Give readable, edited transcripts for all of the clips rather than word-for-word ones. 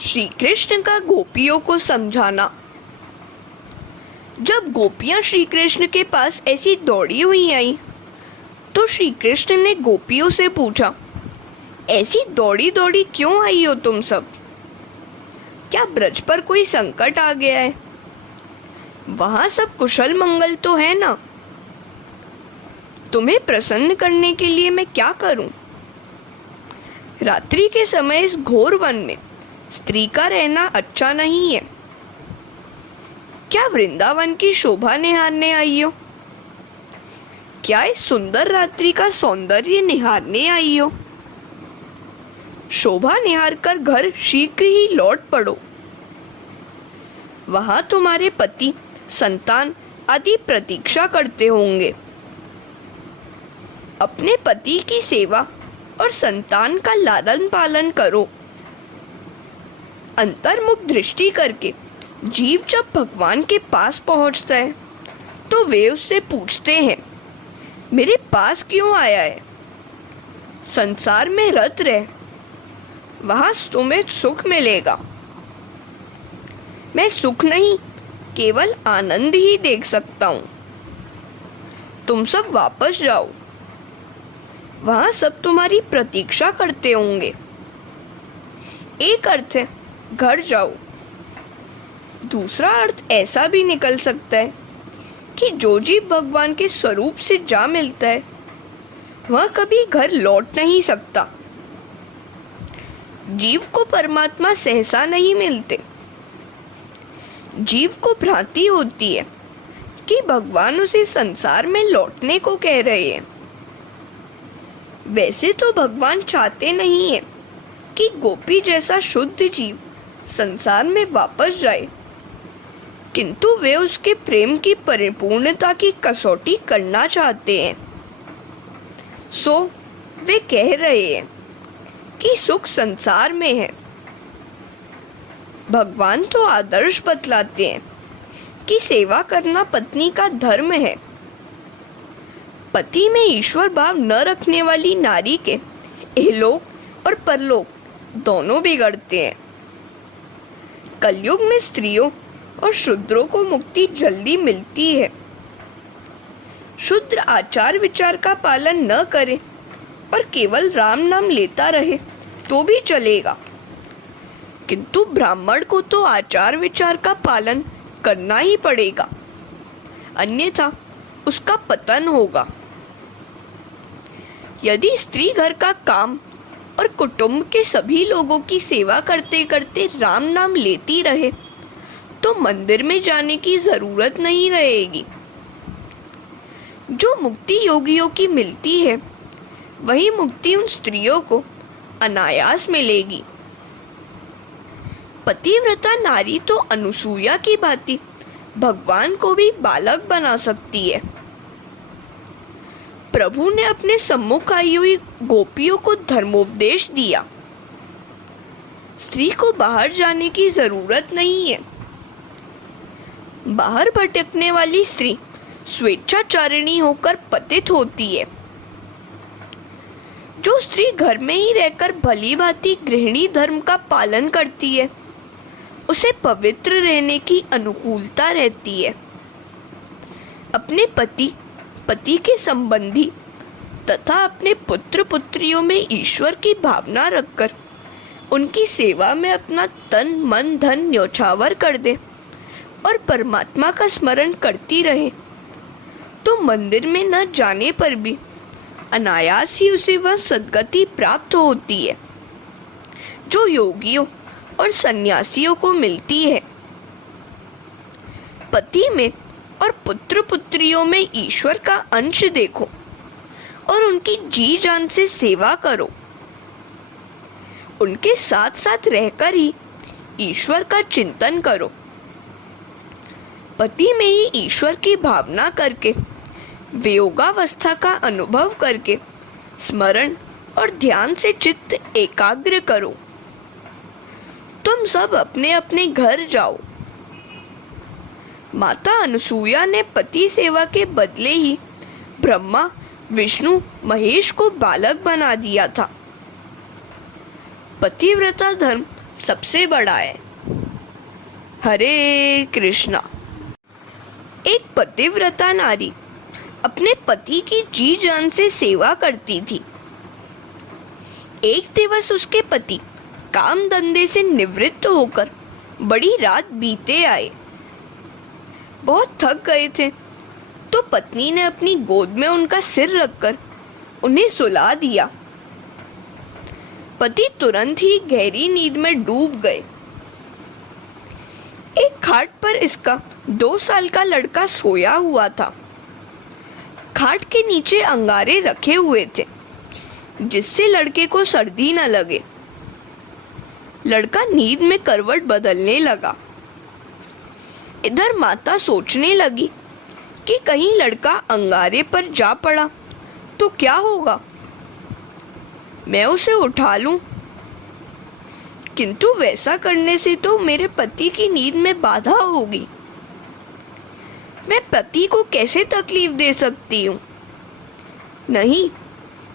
श्री कृष्ण का गोपियों को समझाना। जब गोपियां श्री कृष्ण के पास ऐसी दौड़ी हुई आई तो श्री कृष्ण ने गोपियों से पूछा, ऐसी दौड़ी दौड़ी क्यों आई हो तुम सब? क्या ब्रज पर कोई संकट आ गया है? वहां सब कुशल मंगल तो है ना? तुम्हें प्रसन्न करने के लिए मैं क्या करूं? रात्रि के समय इस घोर वन में स्त्री का रहना अच्छा नहीं है। क्या वृंदावन की शोभा निहारने आई हो? क्या इस सुंदर रात्रि का सौंदर्य निहारने आई हो? शोभा निहार कर घर शीघ्र ही लौट पड़ो। वहां तुम्हारे पति, संतान आदि प्रतीक्षा करते होंगे। अपने पति की सेवा और संतान का लालन पालन करो। अंतर्मुख दृष्टि करके जीव जब भगवान के पास पहुंचता है तो वे उससे पूछते हैं, मेरे पास क्यों आया है? संसार में रत रह, वहां तुम्हें सुख मिलेगा। मैं सुख नहीं, केवल आनंद ही देख सकता हूं। तुम सब वापस जाओ, वहां सब तुम्हारी प्रतीक्षा करते होंगे। एक अर्थ है घर जाओ, दूसरा अर्थ ऐसा भी निकल सकता है कि जो जीव भगवान के स्वरूप से जा मिलता है वह कभी घर लौट नहीं सकता। जीव को परमात्मा सहसा नहीं मिलते। जीव को भ्रांति होती है कि भगवान उसे संसार में लौटने को कह रहे हैं। वैसे तो भगवान चाहते नहीं है कि गोपी जैसा शुद्ध जीव संसार में वापस जाए, किंतु वे उसके प्रेम की परिपूर्णता की कसौटी करना चाहते हैं। सो वे कह रहे हैं कि सुख संसार में है। भगवान तो आदर्श बतलाते हैं कि सेवा करना पत्नी का धर्म है। पति में ईश्वर भाव न रखने वाली नारी के इहलोक और परलोक दोनों बिगड़ते हैं। कलयुग में स्त्रियों और शूद्रों को मुक्ति जल्दी मिलती है। शूद्र आचार विचार का पालन न करे और केवल राम नाम लेता रहे तो भी चलेगा, किंतु ब्राह्मण को तो आचार विचार का पालन करना ही पड़ेगा, अन्यथा उसका पतन होगा। यदि स्त्री घर का काम और कुटुंब के सभी लोगों की सेवा करते करते राम नाम लेती रहे तो मंदिर में जाने की जरूरत नहीं रहेगी। जो मुक्ति योगियों की मिलती है वही मुक्ति उन स्त्रियों को अनायास मिलेगी। पतिव्रता नारी तो अनुसूया की भांति भगवान को भी बालक बना सकती है। प्रभु ने अपने सम्मुख आई हुई गोपियों को धर्मोपदेश दिया। स्त्री को बाहर जाने की जरूरत नहीं है। बाहर भटकने वाली स्त्री स्वेच्छाचारिणी होकर पतित होती है। जो स्त्री घर में ही रहकर भली भांति गृहिणी धर्म का पालन करती है उसे पवित्र रहने की अनुकूलता रहती है। अपने पति के संबंधी तथा अपने पुत्र पुत्रियों में ईश्वर की भावना रखकर उनकी सेवा में अपना तन मन धन न्यौछावर कर दे और परमात्मा का स्मरण करती रहे तो मंदिर में न जाने पर भी अनायास ही उसे वह सद्गति प्राप्त होती है जो योगियों और सन्यासियों को मिलती है। पति में और पुत्र पुत्रियों में ईश्वर का अंश देखो और उनकी जी जान से सेवा करो। उनके साथ साथ रहकर ही ईश्वर का चिंतन करो। पति में ही ईश्वर की भावना करके वियोगावस्था का अनुभव करके स्मरण और ध्यान से चित्त एकाग्र करो। तुम सब अपने अपने घर जाओ। माता अनसुया ने पति सेवा के बदले ही ब्रह्मा, विष्णु, महेश को बालक बना दिया था। पतिव्रता धर्म सबसे बड़ा है। हरे कृष्णा। एक पतिव्रता नारी अपने पति की जी जान से सेवा करती थी। एक दिवस उसके पति काम धंधे से निवृत्त होकर बड़ी रात बीते आए। बहुत थक गए थे तो पत्नी ने अपनी गोद में उनका सिर रखकर उन्हें सुला दिया। पति तुरंत ही गहरी नींद में डूब गए। एक खाट पर इसका 2 साल का लड़का सोया हुआ था। खाट के नीचे अंगारे रखे हुए थे जिससे लड़के को सर्दी न लगे। लड़का नींद में करवट बदलने लगा। इधर माता सोचने लगी कि कहीं लड़का अंगारे पर जा पड़ा तो क्या होगा, मैं उसे उठा लूं। किंतु वैसा करने से तो मेरे पति की नींद में बाधा होगी। मैं पति को कैसे तकलीफ दे सकती हूँ? नहीं,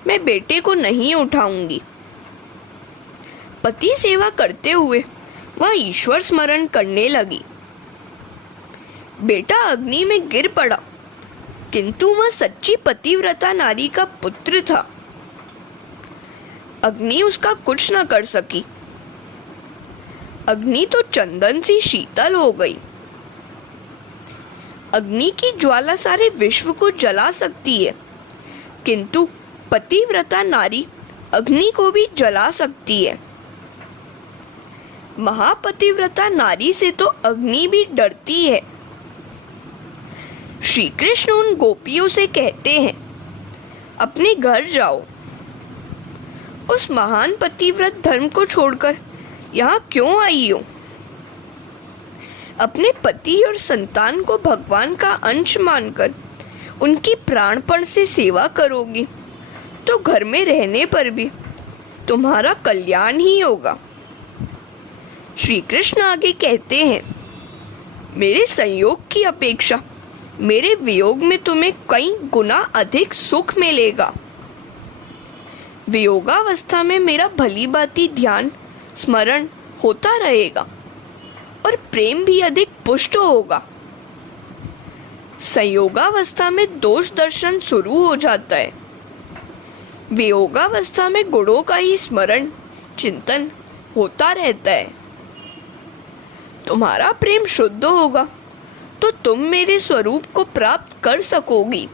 मैं बेटे को नहीं उठाऊंगी। पति सेवा करते हुए वह ईश्वर स्मरण करने लगी। बेटा अग्नि में गिर पड़ा किंतु वह सच्ची पतिव्रता नारी का पुत्र था। अग्नि उसका कुछ न कर सकी। अग्नि तो चंदन सी शीतल हो गई। अग्नि की ज्वाला सारे विश्व को जला सकती है किंतु पतिव्रता नारी अग्नि को भी जला सकती है। महापतिव्रता नारी से तो अग्नि भी डरती है। श्री कृष्ण उन गोपियों से कहते हैं, अपने घर जाओ। उस महान पतिव्रत धर्म को छोड़कर यहाँ क्यों आई हो? अपने पति और संतान को भगवान का अंश मानकर उनकी प्राणपण से सेवा करोगी तो घर में रहने पर भी तुम्हारा कल्याण ही होगा। श्री कृष्ण आगे कहते हैं, मेरे संयोग की अपेक्षा मेरे वियोग में तुम्हें कई गुना अधिक सुख मिलेगा। वियोगावस्था में मेरा भली भांति ध्यान स्मरण होता रहेगा और प्रेम भी अधिक पुष्ट होगा। संयोगावस्था में दोष दर्शन शुरू हो जाता है। वियोगावस्था में गुणों का ही स्मरण चिंतन होता रहता है। तुम्हारा प्रेम शुद्ध होगा तो तुम मेरे स्वरूप को प्राप्त कर सकोगी।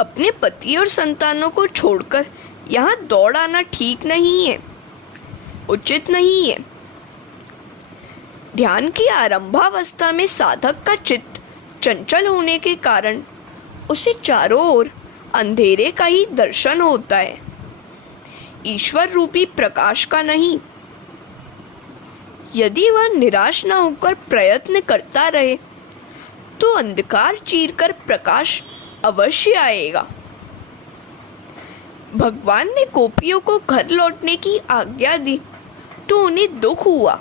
अपने पति और संतानों को छोड़कर यहाँ दौड़ आना ठीक नहीं है, उचित नहीं है। ध्यान की आरंभावस्था में साधक का चित्त चंचल होने के कारण उसे चारों ओर अंधेरे का ही दर्शन होता है, ईश्वर रूपी प्रकाश का नहीं। यदि वह निराश न होकर प्रयत्न करता रहे तो अंधकार चीरकर प्रकाश अवश्य आएगा। भगवान ने गोपियों को घर लौटने की आज्ञा दी तो उन्हें दुख हुआ।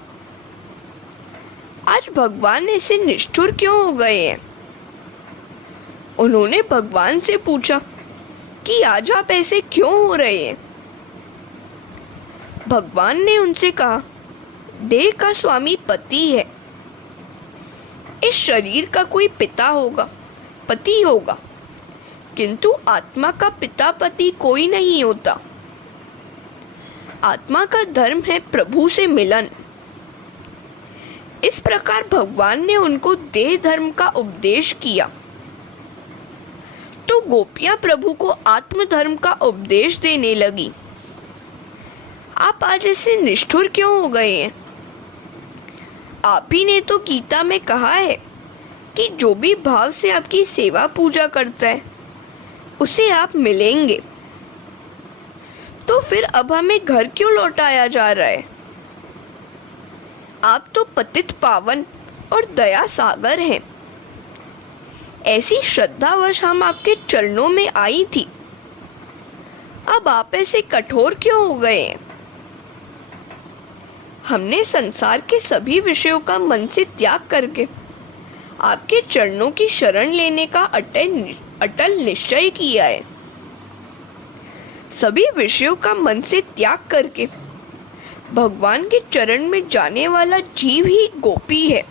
आज भगवान ऐसे निष्ठुर क्यों हो गए हैं? उन्होंने भगवान से पूछा कि आज आप ऐसे क्यों हो रहे हैं? भगवान ने उनसे कहा, देह का स्वामी पति है। इस शरीर का कोई पिता होगा, पति होगा, किंतु आत्मा का पिता पति कोई नहीं होता। आत्मा का धर्म है प्रभु से मिलन। इस प्रकार भगवान ने उनको देह धर्म का उपदेश किया तो गोपियां प्रभु को आत्म धर्म का उपदेश देने लगी। आप आज ऐसे निष्ठुर क्यों हो गए हैं? आप ही ने तो गीता में कहा है कि जो भी भाव से आपकी सेवा पूजा करता है उसे आप मिलेंगे। तो फिर अब हमें घर क्यों लौटाया जा रहा है? आप तो पतित पावन और दया सागर हैं। ऐसी श्रद्धावश हम आपके चरणों में आई थी, अब आप ऐसे कठोर क्यों हो गए हैं? हमने संसार के सभी विषयों का मन से त्याग करके आपके चरणों की शरण लेने का अटल निश्चय किया है। सभी विषयों का मन से त्याग करके भगवान के चरण में जाने वाला जीव ही गोपी है।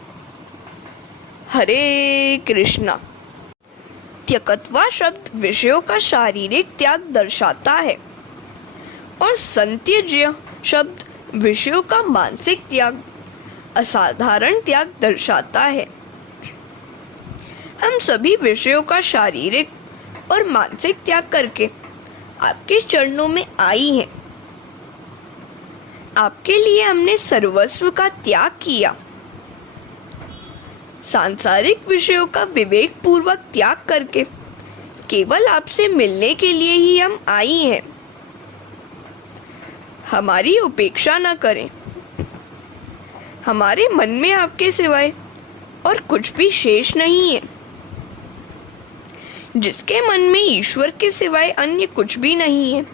हरे कृष्णा। त्यक्त्वा शब्द विषयों का शारीरिक त्याग दर्शाता है और संत्यज्य शब्द विषयों का मानसिक त्याग, असाधारण त्याग दर्शाता है। हम सभी विषयों का शारीरिक और मानसिक त्याग करके आपके चरणों में आई हैं। आपके लिए हमने सर्वस्व का त्याग किया। सांसारिक विषयों का विवेक पूर्वक त्याग करके केवल आपसे मिलने के लिए ही हम आई हैं। हमारी उपेक्षा न करें। हमारे मन में आपके सिवाय और कुछ भी शेष नहीं है। जिसके मन में ईश्वर के सिवाय अन्य कुछ भी नहीं है,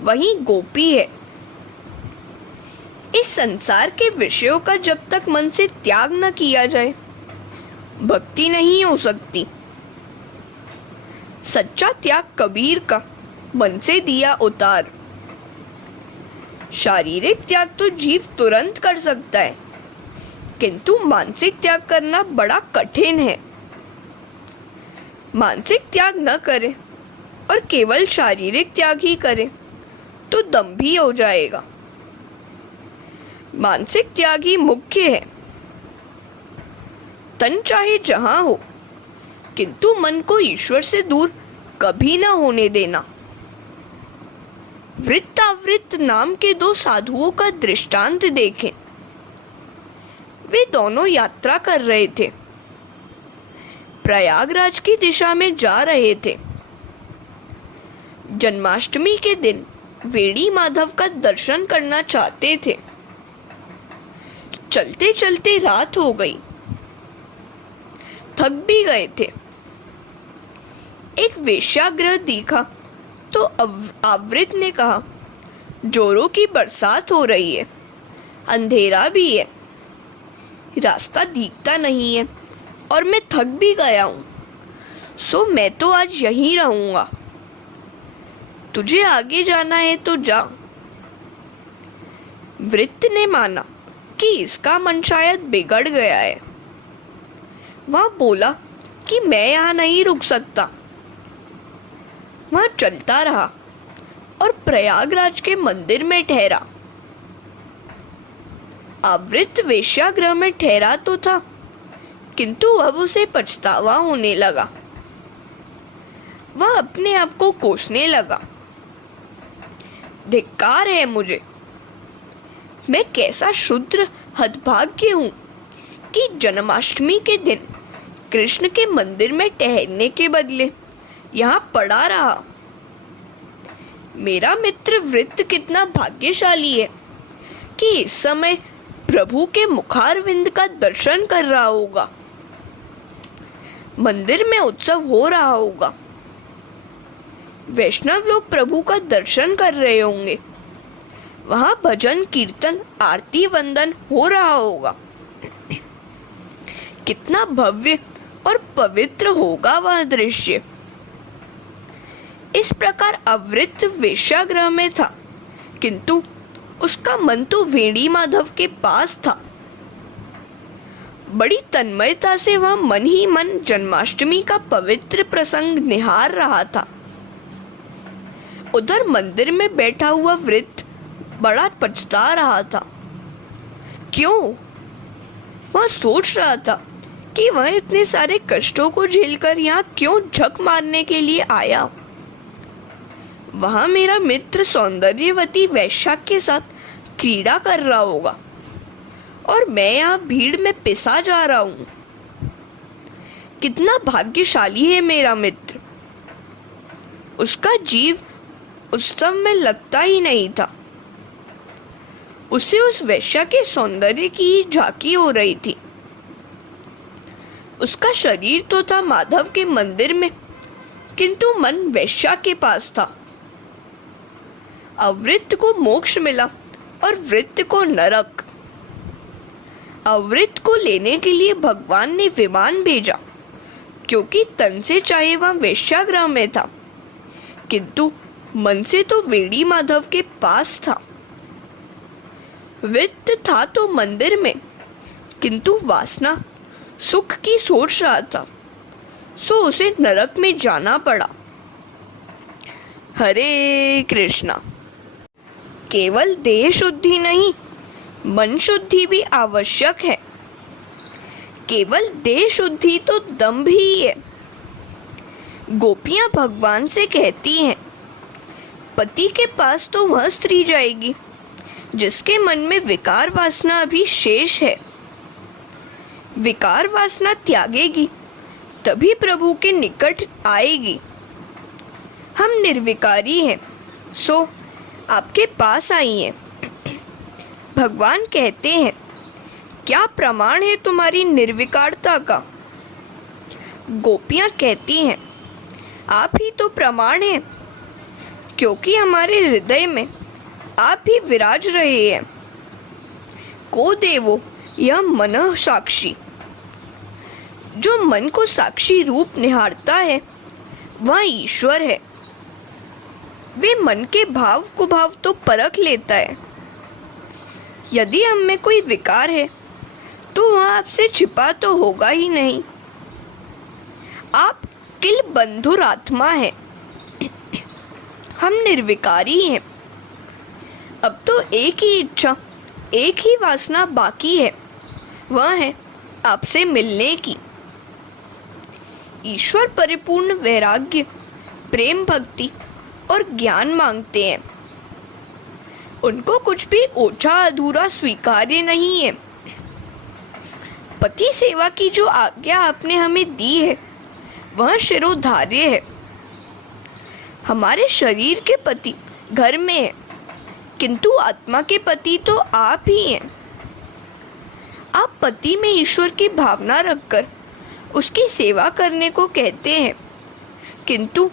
वही गोपी है। इस संसार के विषयों का जब तक मन से त्याग न किया जाए, भक्ति नहीं हो सकती। सच्चा त्याग कबीर का मन से दिया उतार। शारीरिक त्याग तो जीव तुरंत कर सकता है, किंतु मानसिक त्याग करना बड़ा कठिन है। मानसिक त्याग न करें और केवल शारीरिक त्याग ही करें तो दंभी हो जाएगा। मानसिक त्याग ही मुख्य है। तन चाहे जहां हो, किंतु मन को ईश्वर से दूर कभी न होने देना। वृत्तावृत्त नाम के दो साधुओं का दृष्टांत देखें। वे दोनों यात्रा कर रहे थे। प्रयागराज की दिशा में जा रहे थे। जन्माष्टमी के दिन वेणी माधव का दर्शन करना चाहते थे। चलते चलते रात हो गई। थक भी गए थे। एक वेश्यागृह दिखा तो आवृत ने कहा, जोरों की बरसात हो रही है, अंधेरा भी है, रास्ता दिखता नहीं है और मैं थक भी गया हूँ, सो मैं तो आज यहीं रहूंगा। तुझे आगे जाना है तो जा। वृत्त ने माना कि इसका मन शायद बिगड़ गया है। वह बोला कि मैं यहाँ नहीं रुक सकता। वह चलता रहा और प्रयागराज के मंदिर में ठहरा। आवृत वेश्यागृह में ठहरा तो था, किंतु अब उसे पछतावा होने लगा। वह अपने आप को कोसने लगा। धिक्कार है मुझे। मैं कैसा शूद्र हतभाग्य हूँ कि जन्माष्टमी के दिन कृष्ण के मंदिर में ठहरने के बदले यहाँ पड़ा रहा। मेरा मित्र वृत्त कितना भाग्यशाली है कि इस समय प्रभु के मुखारविंद का दर्शन कर रहा होगा। मंदिर में उत्सव हो रहा होगा। वैष्णव लोग प्रभु का दर्शन कर रहे होंगे। वहां भजन कीर्तन आरती वंदन हो रहा होगा। कितना भव्य और पवित्र होगा वह दृश्य। इस प्रकार आवृत वेश्यागृह में था, किंतु उसका मन तो वेणी माधव के पास था। बड़ी तन्मयता से वह मन ही मन जन्माष्टमी का पवित्र प्रसंग निहार रहा था। उधर मंदिर में बैठा हुआ वृत्त बड़ा पछता रहा था। क्यों? वह सोच रहा था कि वह इतने सारे कष्टों को झेलकर यहाँ क्यों झक मारने के लिए आया। वहां मेरा मित्र सौंदर्यवती वैश्या के साथ क्रीड़ा कर रहा होगा और मैं यहाँ भीड़ में पिसा जा रहा हूँ। कितना भाग्यशाली है मेरा मित्र। उसका जीव उत्सव में लगता ही नहीं था। उसे उस वैश्या के सौंदर्य की ही झांकी हो रही थी। उसका शरीर तो था माधव के मंदिर में, किंतु मन वैश्या के पास था। अवृत्त को मोक्ष मिला और वृत्त को नरक। अवृत्त को लेने के लिए भगवान ने विमान भेजा, क्योंकि तन से चाहे वह वेश्यागृह में था, किंतु मन से तो वेणी माधव के पास था। वित्त था तो मंदिर में, किंतु वासना सुख की सोच रहा था, सो उसे नरक में जाना पड़ा। हरे कृष्णा। केवल देह शुद्धि नहीं, मन शुद्धि भी आवश्यक है। केवल देह शुद्धि तो दंभ ही है। गोपियां भगवान से कहती हैं, पति के पास तो वह स्त्री जाएगी जिसके मन में विकार वासना अभी शेष है। विकार वासना त्यागेगी तभी प्रभु के निकट आएगी। हम निर्विकारी हैं, सो आपके पास आई हैं। भगवान कहते हैं, क्या प्रमाण है तुम्हारी निर्विकारता का? गोपियां कहती हैं, आप ही तो प्रमाण हैं, क्योंकि हमारे हृदय में आप ही विराज रहे हैं। को देवो यह मन साक्षी। जो मन को साक्षी रूप निहारता है वह ईश्वर है। वे मन के भाव कुभाव तो परख लेता है। यदि हम में कोई विकार है तो वह आपसे छिपा तो होगा ही नहीं। आप किल बंधुर आत्मा है, हम निर्विकारी हैं। अब तो एक ही इच्छा, एक ही वासना बाकी है, वह है आपसे मिलने की। ईश्वर परिपूर्ण वैराग्य, प्रेम, भक्ति और ज्ञान मांगते हैं। उनको कुछ भी ओछा अधूरा स्वीकार्य नहीं है। पति सेवा की जो आज्ञा आपने हमें दी है वह शिरोधार्य है। हमारे शरीर के पति घर में है, किंतु आत्मा के पति तो आप ही हैं। आप पति में ईश्वर की भावना रखकर उसकी सेवा करने को कहते हैं, किंतु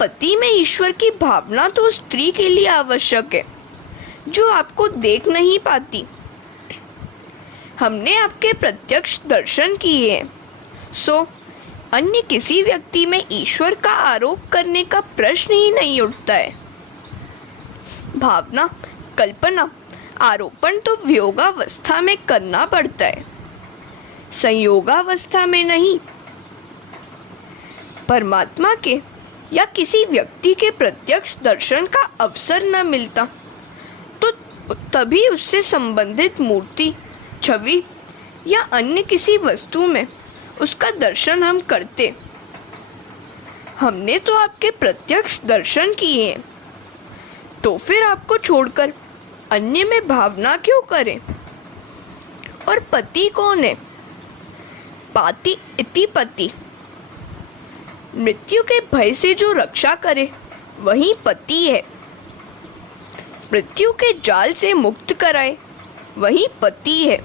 पति में ईश्वर की भावना तो स्त्री के लिए आवश्यक है जो आपको देख नहीं पाती। हमने आपके प्रत्यक्ष दर्शन किए हैं, सो अन्य किसी व्यक्ति में ईश्वर का आरोप करने का प्रश्न ही नहीं उठता है। भावना, कल्पना, आरोपण तो वियोगावस्था में करना पड़ता है, संयोगावस्था में नहीं। परमात्मा के या किसी व्यक्ति के प्रत्यक्ष दर्शन का अवसर न मिलता तो तभी उससे संबंधित मूर्ति, छवि या अन्य किसी वस्तु में उसका दर्शन हम करते। हमने तो आपके प्रत्यक्ष दर्शन किए हैं, तो फिर आपको छोड़कर अन्य में भावना क्यों करें? और पति कौन है? पाति इति पति। मृत्यु के भय से जो रक्षा करे वही पति है। मृत्यु के जाल से मुक्त कराए वही पति है।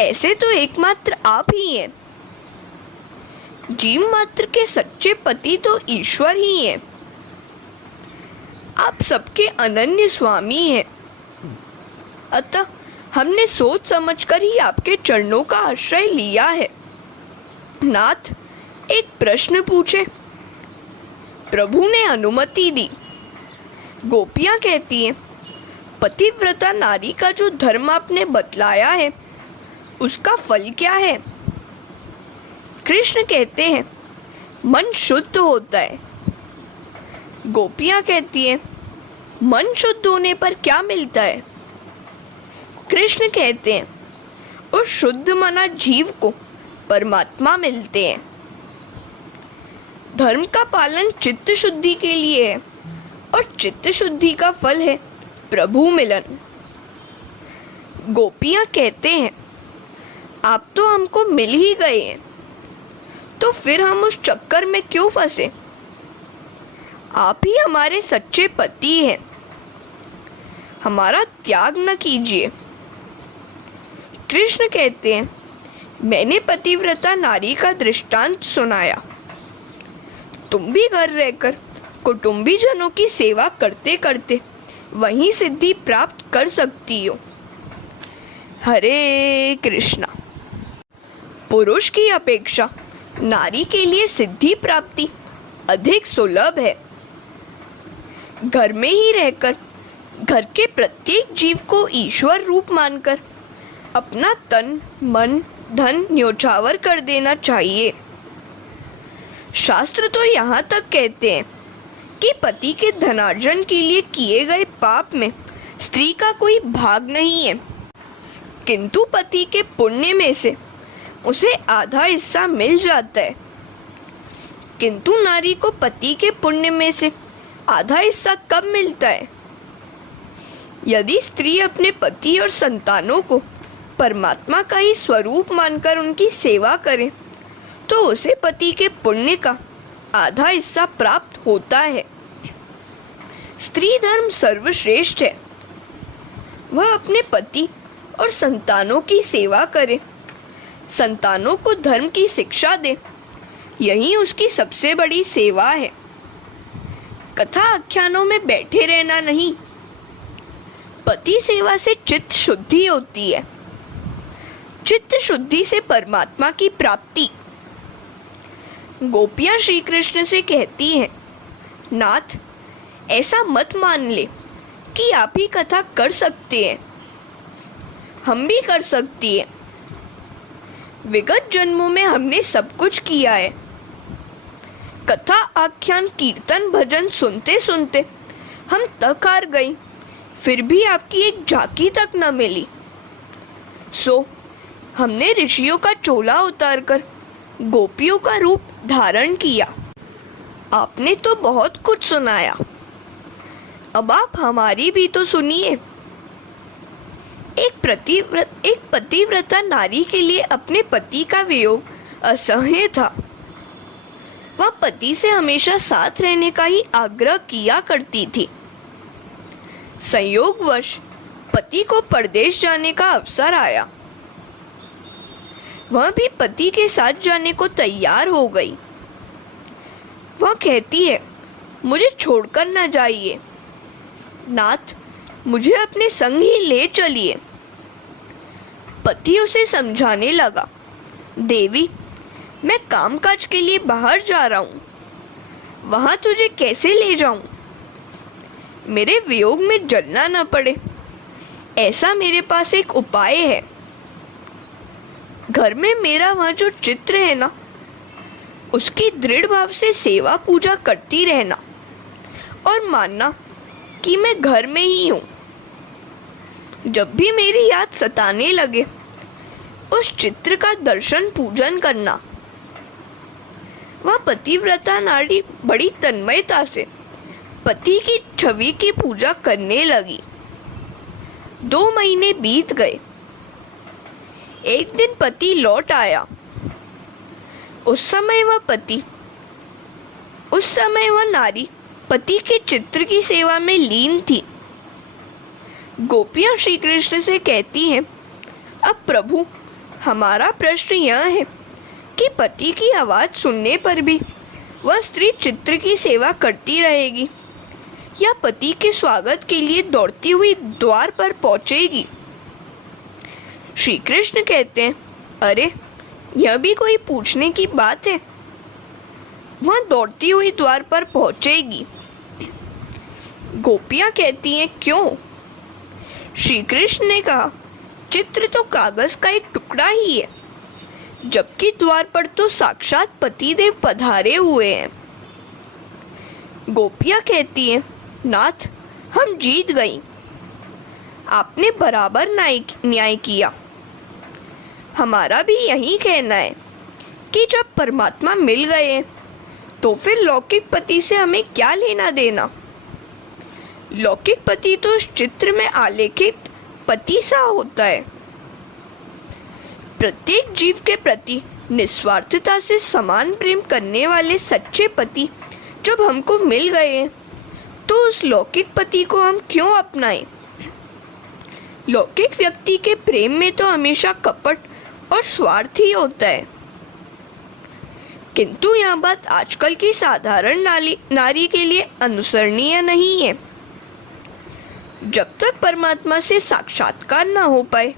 ऐसे तो एकमात्र आप ही हैं। जीव मात्र के सच्चे पति तो ईश्वर ही हैं। आप सबके अनन्य स्वामी हैं। अतः हमने सोच समझकर ही आपके चरणों का आश्रय लिया है। नाथ, एक प्रश्न पूछे? प्रभु ने अनुमति दी। गोपियां कहती हैं, पतिव्रता नारी का जो धर्म आपने बतलाया है उसका फल क्या है? कृष्ण कहते हैं, मन शुद्ध होता है। गोपियां कहती हैं, मन शुद्ध होने पर क्या मिलता है? कृष्ण कहते हैं, उस शुद्ध मना जीव को परमात्मा मिलते हैं। धर्म का पालन चित्त शुद्धि के लिए है और चित्त शुद्धि का फल है प्रभु मिलन। गोपियां कहते हैं, आप तो हमको मिल ही गए हैं, तो फिर हम उस चक्कर में क्यों फंसे? आप ही हमारे सच्चे पति हैं, हमारा त्याग न कीजिए। कृष्ण कहते हैं, मैंने पतिव्रता नारी का दृष्टांत सुनाया। तुम भी घर रहकर कुटुंबी जनों की सेवा करते करते वहीं सिद्धि प्राप्त कर सकती हो। हरे कृष्णा। पुरुष की अपेक्षा नारी के लिए सिद्धि प्राप्ति अधिक सुलभ है। घर में ही रहकर घर के प्रत्येक जीव को ईश्वर रूप मानकर अपना तन मन धन न्योछावर कर देना चाहिए। शास्त्र तो यहाँ तक कहते हैं कि पति के धनार्जन के लिए किए गए पाप में स्त्री का कोई भाग नहीं है, किंतु पति के पुण्य में से उसे आधा हिस्सा मिल जाता है। किंतु नारी को पति के पुण्य में से आधा हिस्सा कब मिलता है? यदि स्त्री अपने पति और संतानों को परमात्मा का ही स्वरूप मानकर उनकी सेवा करे तो उसे पति के पुण्य का आधा हिस्सा प्राप्त होता है। स्त्री धर्म सर्वश्रेष्ठ है। वह अपने पति और संतानों की सेवा करे, संतानों को धर्म की शिक्षा दे, यही उसकी सबसे बड़ी सेवा है। कथा आख्यानों में बैठे रहना नहीं। पति सेवा से चित्त शुद्धि होती है, चित्त शुद्धि से परमात्मा की प्राप्ति। गोपियां श्री कृष्ण से कहती हैं, नाथ ऐसा मत मान ले कि आप ही कथा कर सकते हैं, हम भी कर सकती हैं। विगत जन्मों में हमने सब कुछ किया है। कथा आख्यान कीर्तन भजन सुनते सुनते हम थक हार गई, फिर भी आपकी एक झांकी तक न मिली। सो हमने ऋषियों का चोला उतारकर गोपियों का रूप धारण किया। आपने तो बहुत कुछ सुनाया, अब आप हमारी भी तो सुनिए। एक पतिव्रता नारी के लिए अपने पति का वियोग असह्य था। वह पति से हमेशा साथ रहने का ही आग्रह किया करती थी। संयोगवश पति को परदेश जाने का अवसर आया। वह भी पति के साथ जाने को तैयार हो गई। वह कहती है, मुझे छोड़कर न जाइए नाथ, मुझे अपने संग ही ले चलिए। पति उसे समझाने लगा, देवी मैं कामकाज के लिए बाहर जा रहा हूँ, वहां तुझे कैसे ले जाऊं? मेरे वियोग में जलना न पड़े, ऐसा मेरे पास एक उपाय है। घर में मेरा वह जो चित्र है ना, उसकी दृढ़ भाव से सेवा पूजा करती रहना और मानना कि मैं घर में ही हूँ। जब भी मेरी याद सताने लगे उस चित्र का दर्शन पूजन करना। वह पतिव्रता नारी बड़ी तन्मयता से पति की छवि की पूजा करने लगी। 2 महीने बीत गए। एक दिन पति लौट आया। उस समय वह नारी पति के चित्र की सेवा में लीन थी। गोपियां श्री कृष्ण से कहती हैं, अब प्रभु हमारा प्रश्न यह है कि पति की आवाज़ सुनने पर भी वह स्त्री चित्र की सेवा करती रहेगी या पति के स्वागत के लिए दौड़ती हुई द्वार पर पहुंचेगी? श्री कृष्ण कहते हैं, अरे यह भी कोई पूछने की बात है? वह दौड़ती हुई द्वार पर पहुंचेगी। गोपियां कहती हैं, क्यों? श्री कृष्ण ने कहा, चित्र तो कागज का एक टुकड़ा ही है, जबकि द्वार पर तो साक्षात पतिदेव पधारे हुए हैं। गोपियां कहती हैं, नाथ हम जीत गई, आपने बराबर न्याय किया। हमारा भी यही कहना है कि जब परमात्मा मिल गए तो फिर लौकिक पति से हमें क्या लेना देना? लौकिक पति तो उस चित्र में आलेखित पति सा होता है। प्रत्येक जीव के प्रति निस्वार्थता से समान प्रेम करने वाले सच्चे पति जब हमको मिल गए तो उस लौकिक पति को हम क्यों अपनाएं? लौकिक व्यक्ति के प्रेम में तो हमेशा कपट और स्वार्थ ही होता है। किंतु यह बात आजकल की साधारण नारी के लिए अनुसरणीय नहीं है। जब तक परमात्मा से साक्षात्कार न हो पाए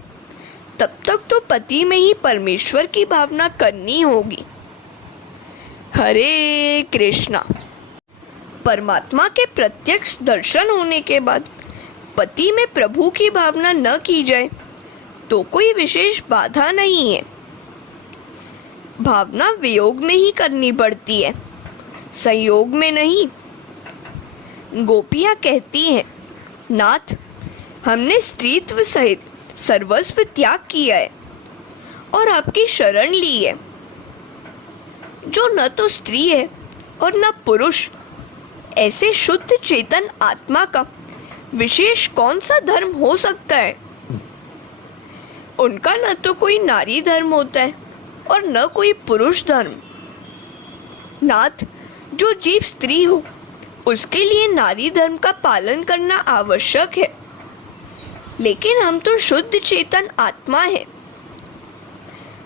तब तक तो पति में ही परमेश्वर की भावना करनी होगी। हरे कृष्णा। परमात्मा के प्रत्यक्ष दर्शन होने के बाद पति में प्रभु की भावना न की जाए तो कोई विशेष बाधा नहीं है। भावना वियोग में ही करनी पड़ती है, संयोग में नहीं। गोपियाँ कहती हैं, नाथ, हमने स्त्रीत्व सहित सर्वस्व त्याग किया है और आपकी शरण ली है। जो न तो स्त्री है और न पुरुष, ऐसे शुद्ध चेतन आत्मा का विशेष कौन सा धर्म हो सकता है? उनका न तो कोई नारी धर्म होता है और न कोई पुरुष धर्म। नाथ, जो जीव स्त्री हो उसके लिए नारी धर्म का पालन करना आवश्यक है, लेकिन हम तो शुद्ध चेतन आत्मा है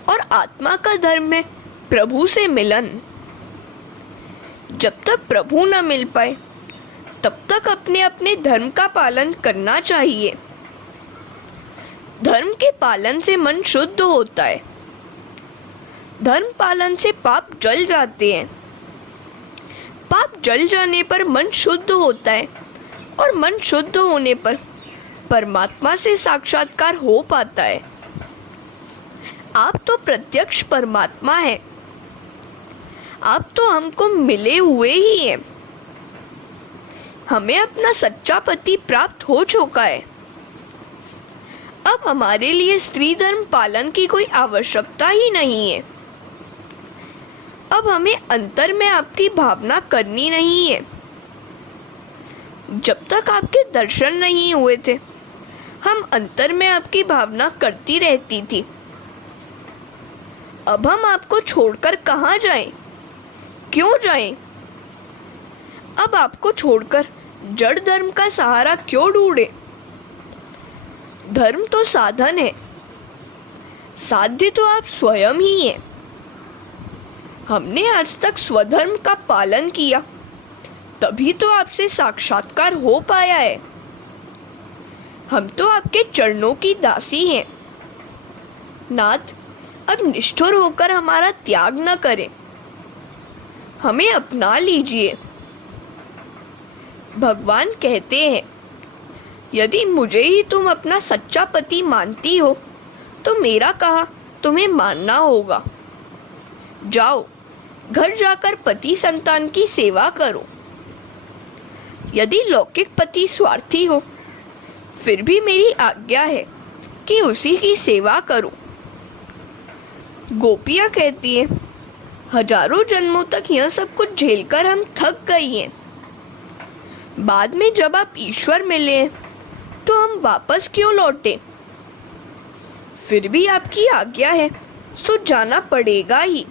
और आत्मा का धर्म है प्रभु से मिलन। जब तक प्रभु न मिल पाए तब तक अपने अपने धर्म का पालन करना चाहिए। धर्म के पालन से मन शुद्ध होता है। धर्म पालन से पाप जल जाते हैं। पाप जल जाने पर मन शुद्ध होता है और मन शुद्ध होने पर परमात्मा से साक्षात्कार हो पाता है। आप तो प्रत्यक्ष परमात्मा हैं। आप तो हमको मिले हुए ही हैं। हमें अपना सच्चा पति प्राप्त हो चुका है। अब हमारे लिए स्त्री धर्म पालन की कोई आवश्यकता ही नहीं है। अब हमें अंतर में आपकी भावना करनी नहीं है। जब तक आपके दर्शन नहीं हुए थे, हम अंतर में आपकी भावना करती रहती थी। अब हम आपको छोड़कर कहाँ जाएं? क्यों जाएं? अब आपको छोड़कर जड़ धर्म का सहारा क्यों ढूंढे? धर्म तो साधन है, साध्य तो आप स्वयं ही हैं। हमने आज तक स्वधर्म का पालन किया, तभी तो आपसे साक्षात्कार हो पाया है। हम तो आपके चरणों की दासी हैं। नाथ, अब निष्ठुर होकर हमारा त्याग न करें, हमें अपना लीजिए। भगवान कहते हैं, यदि मुझे ही तुम अपना सच्चा पति मानती हो तो मेरा कहा तुम्हें मानना होगा। जाओ, घर जाकर पति संतान की सेवा करो। यदि लौकिक पति स्वार्थी हो, फिर भी मेरी आज्ञा है कि उसी की सेवा करो। गोपियाँ कहती हैं, हजारों जन्मों तक यह सब कुछ झेलकर हम थक गई हैं। बाद में जब आप ईश्वर मिले हैं तो हम वापस क्यों लौटे? फिर भी आपकी आज्ञा है तो जाना पड़ेगा ही।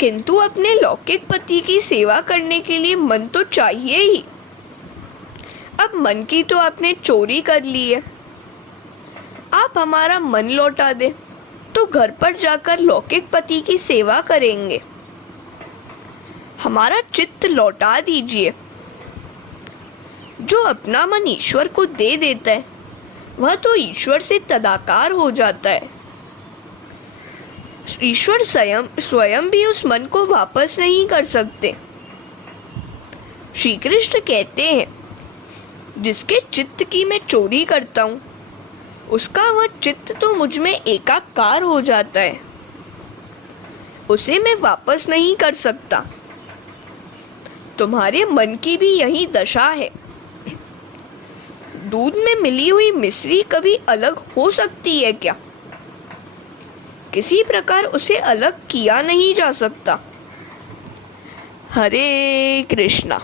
किंतु अपने लौकिक पति की सेवा करने के लिए मन तो चाहिए ही। अब मन की तो आपने चोरी कर ली है। आप हमारा मन लौटा दे तो घर पर जाकर लौकिक पति की सेवा करेंगे। हमारा चित्त लौटा दीजिए। जो अपना मन ईश्वर को दे देता है वह तो ईश्वर से तदाकार हो जाता है। ईश्वर स्वयं भी उस मन को वापस नहीं कर सकते। श्री कृष्ण कहते हैं, जिसके चित्त की मैं चोरी करता हूँ उसका वह चित्त तो मुझ में एकाकार हो जाता है, उसे मैं वापस नहीं कर सकता। तुम्हारे मन की भी यही दशा है। दूध में मिली हुई मिश्री कभी अलग हो सकती है क्या? किसी प्रकार उसे अलग किया नहीं जा सकता। हरे कृष्णा।